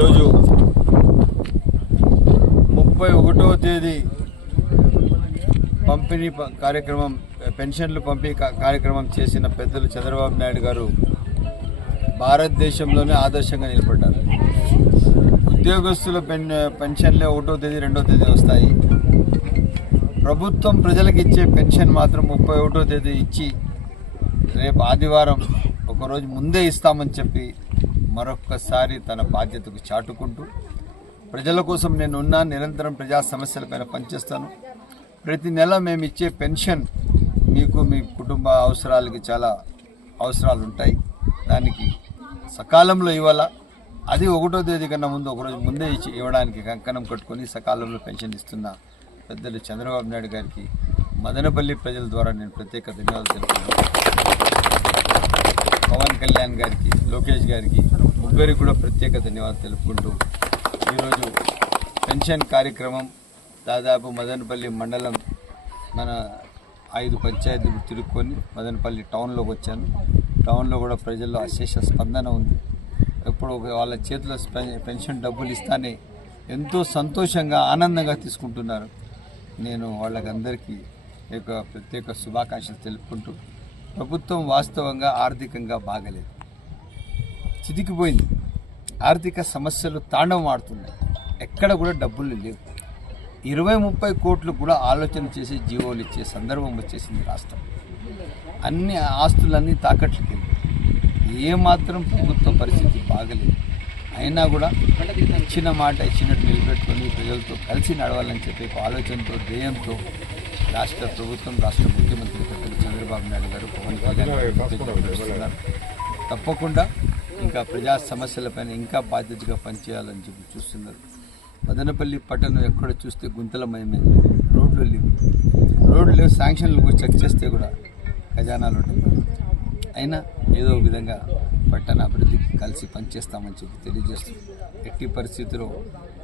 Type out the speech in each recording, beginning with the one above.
ఈరోజు ముప్పై ఒకటో తేదీ పంపిణీ కార్యక్రమం పెన్షన్లు పంపిణీ కార్యక్రమం చేసిన పెద్దలు చంద్రబాబు నాయుడు గారు భారతదేశంలోనే ఆదర్శంగా నిలబడ్డారు. ఉద్యోగస్తుల పెన్ పెన్షన్లే ఒకటో తేదీ రెండో తేదీ వస్తాయి. ప్రభుత్వం ప్రజలకు ఇచ్చే పెన్షన్ మాత్రం ముప్పై ఒకటో తేదీ ఇచ్చి రేపు ఆదివారం ఒకరోజు ముందే ఇస్తామని చెప్పి మరొక్కసారి తన బాధ్యతకు చాటుకుంటూ ప్రజల కోసం నేను ఉన్నా నిరంతరం ప్రజా సమస్యలపైన పనిచేస్తాను. ప్రతి నెల మేము ఇచ్చే పెన్షన్ మీకు మీ కుటుంబ అవసరాలకి చాలా అవసరాలు ఉంటాయి దానికి సకాలంలో ఇవ్వాలా? అది ఒకటో తేదీ కన్నా ముందు ఒకరోజు ముందే ఇచ్చి ఇవ్వడానికి కంకణం కట్టుకొని సకాలంలో పెన్షన్ ఇస్తున్న పెద్దలు చంద్రబాబు నాయుడు గారికి మదనపల్లి ప్రజల ద్వారా నేను ప్రత్యేక ధన్యవాదాలు తెలుపుతున్నాను. పవన్ కళ్యాణ్ గారికి లోకేష్ గారికి ముగ్గురికి కూడా ప్రత్యేక ధన్యవాదాలు తెలుపుకుంటూ ఈరోజు పెన్షన్ కార్యక్రమం దాదాపు మదనపల్లి మండలం మన ఐదు పంచాయతీలు తిరుక్కొని మదనపల్లి టౌన్లోకి వచ్చాను. టౌన్లో కూడా ప్రజల్లో అశేష స్పందన ఉంది. ఎప్పుడు ఒక వాళ్ళ చేతిలో పెన్షన్ డబ్బులు ఇస్తానే ఎంతో సంతోషంగా ఆనందంగా తీసుకుంటున్నారు. నేను వాళ్ళకందరికీ యొక్క ప్రత్యేక శుభాకాంక్షలు తెలుపుకుంటూ ప్రభుత్వం వాస్తవంగా ఆర్థికంగా బాగలేదు. చితికిపోయింది. ఆర్థిక సమస్యలు తాండవం ఆడుతున్నాయి. ఎక్కడ కూడా డబ్బులు లేవు. ఇరవై ముప్పై కోట్లు కూడా ఆలోచన చేసి జీవోలు ఇచ్చే సందర్భం వచ్చేసింది రాష్ట్రం. అన్ని ఆస్తులన్నీ తాకట్లకి ఏ మాత్రం ప్రభుత్వ పరిస్థితి బాగలేదు. అయినా కూడా ఇచ్చిన మాట ఇచ్చినట్టు నిలబెట్టుకొని ప్రజలతో కలిసి నడవాలని చెప్పి ఆలోచనతో ధ్యేయంతో రాష్ట్ర ప్రభుత్వం రాష్ట్ర ముఖ్యమంత్రి చంద్రబాబు నాయుడు గారు పవన్ కళ్యాణ్. తప్పకుండా ఇంకా ప్రజా సమస్యలపైన ఇంకా బాధ్యతగా పనిచేయాలని చెప్పి చూస్తున్నారు. మదనపల్లి పట్టణం ఎక్కడ చూస్తే గుంతలమయమే రోడ్లు లేవు. రోడ్లు లేవు శాంక్షన్లు కూడా చెక్ చేస్తే కూడా ఖజానాలు ఉంటాయి అయినా ఏదో ఒక విధంగా పట్టణ అభివృద్ధికి కలిసి పనిచేస్తామని చెప్పి తెలియజేస్తుంది ఎట్టి పరిస్థితిలో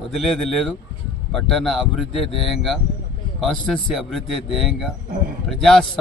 వదిలేది లేదు. పట్టణ అభివృద్ధి ధ్యేయంగా కాన్స్టిట్యున్సీ అభివృద్ధి ధ్యేయంగా ప్రజా